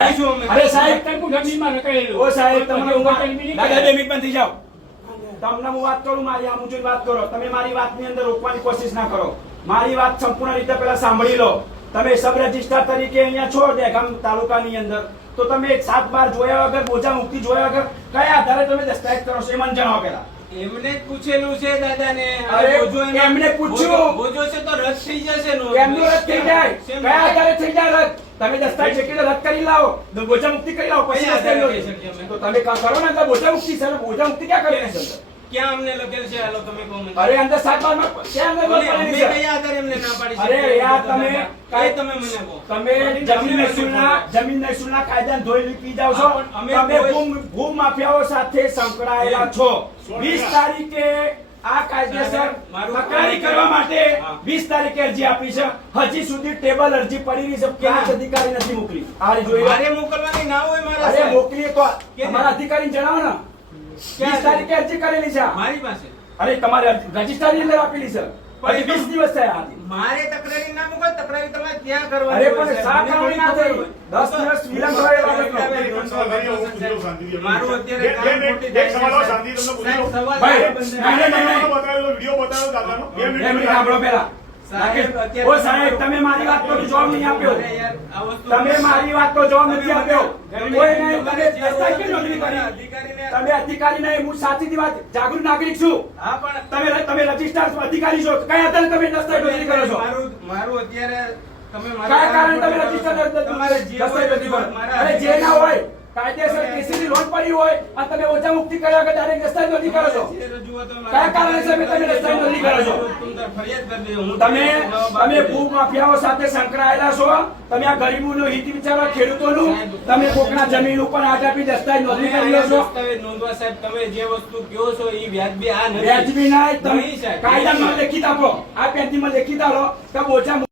અરે સાહેબ જમીનમાં રખાયેલું. ઓ સાહેબ તમને હું દાદા 2 મિનિટ બંધ થઈ જાઓ. તમને હું વાત કરું, મારી આમ ઊંચી વાત કરો. તમે મારી વાતની અંદર રોકવાની કોશિશ ના કરો. મારી વાત સંપૂર્ણ રીતે પહેલા સાંભળી લો. તમે સબ રજિસ્ટ્રાર તરીકે અહીંયા છો દહેગામ તાલુકાની અંદર, તો તમે 7-12 જોયા વગર, બોજા મુક્તિ જોયા વગર કયા આધારે તમે દસ્તાવેજ કરો છો એ મને જણાવો પેલા. એમને જ પૂછેલું છે દાદાને. એમને પૂછ્યું બોજો છે તો રદ થઈ જશે નો. કેમનું રદ થઈ જાય? કયા આધારે થઈ જાય રદ? તમે દસ્તાવેજ શેકીને રદ કરી લાવો, બોજા મુક્તિ કરી લાવો, પછી દસ્તાવેજ તો તમે કરો ને. બોજા મુક્તિ છે, બોજા મુક્તિ ક્યાં કરી છે? ક્યાં અમને લખેલ છે? હાલો તમે કહો મને. અરે અંદર 7-12 માં ક્યાં અંદર અમને કયા આધારે એમને ના પાડી છે? અરે યાર તમે કાઈ તમે મને કહો. તમે જમીન મહેસૂલના કાયદાને ધોઈ લીધી જાવ છો. તમે ભૂમાફિયાઓ સાથે સંકળાયેલા છો. 20 તારીખે આ કાયદેસર તકરારી કરવા માટે 20 તારીખે અરજી આપી છે. હજી સુધી ટેબલ અરજી પડી રહી છે. કેસ અધિકારી નથી મોકલી. આ જોઈ મારે મોકલવાની ના હોય મારે. અરે મોકલીએ તો તમારા અધિકારીને જણાવો ને. 20 તારીખે અરજી કરેલી છે મારી પાસે. અરે તમારે રજિસ્ટ્રારની અંદર આપેલી છે. પછી 20 દિવસ થયા. મારે તકરારી ના મોકલ. તકરારી તમારે ત્યાં કરવાની. અરે પણ સા કરવાની ના થઈ. 10 દિવસ વિલંબ થયો મારું અત્યારે કામ ખોટી થાય છે. શાંતિ તમને પૂછ્યો સવાલ ભાઈ, બતાવેલો વિડિયો બતાવ્યો દાદાનો 2 મિનિટ એમની સાંભળો પહેલા. સાહેબ, ઓ સાહેબ, તમે મારી વાત પર જવાબ નહીં આપ્યો. અરે યાર, આ વસ્તુ તમે મારી વાત પર જવાબ નથી આપ્યો. કોઈ નહીં, તમે દસ્તાવેજ કેમ નોંધણી કરી? અધિકારીને તમે અધિકારી નહીં, હું સાચી વાત જાગૃત નાગરિક છું. હા પણ તમે રજિસ્ટ્રાર અધિકારી છો. કયા આધારે તમે દસ્તાવેજ નોંધણી કરો છો? મારું અત્યારે તમે કયા કારણે તમે રજિસ્ટ્રાર તમારે જે દસ્તાવેજ નોંધણી કરો? અરે જે ના હોય, કાયદેસર કેસીની લોન પડી હોય અને તમે ઓછા મુક્તિ કર્યા વગર ડાયરેક્ટ દસ્તાવેજ નોંધણી કરો છો. કયા કારણે તમે દસ્તાવેજ નોંધણી કરો છો? તમે ભૂમાફિયાઓ સાથે સંકળાયેલા છો. તમે આ ગરીબોનું હિત વિચારો, ખેડૂતોનું. તમે કોકના જમીન ઉપર આટ આપી દસ્તાવેજ નોંધણી કરી લો છો. દસ્તાવેજ નોંધવા સાહેબ, તમે જે વસ્તુ કહો છો એ વ્યાજબી આ નથી. વ્યાજબી ના, તમે નહીં સાહેબ. કાયદામાં લેખિત આપો. આ પેન્ટિંગમાં લેખિત આપો કે ઓછા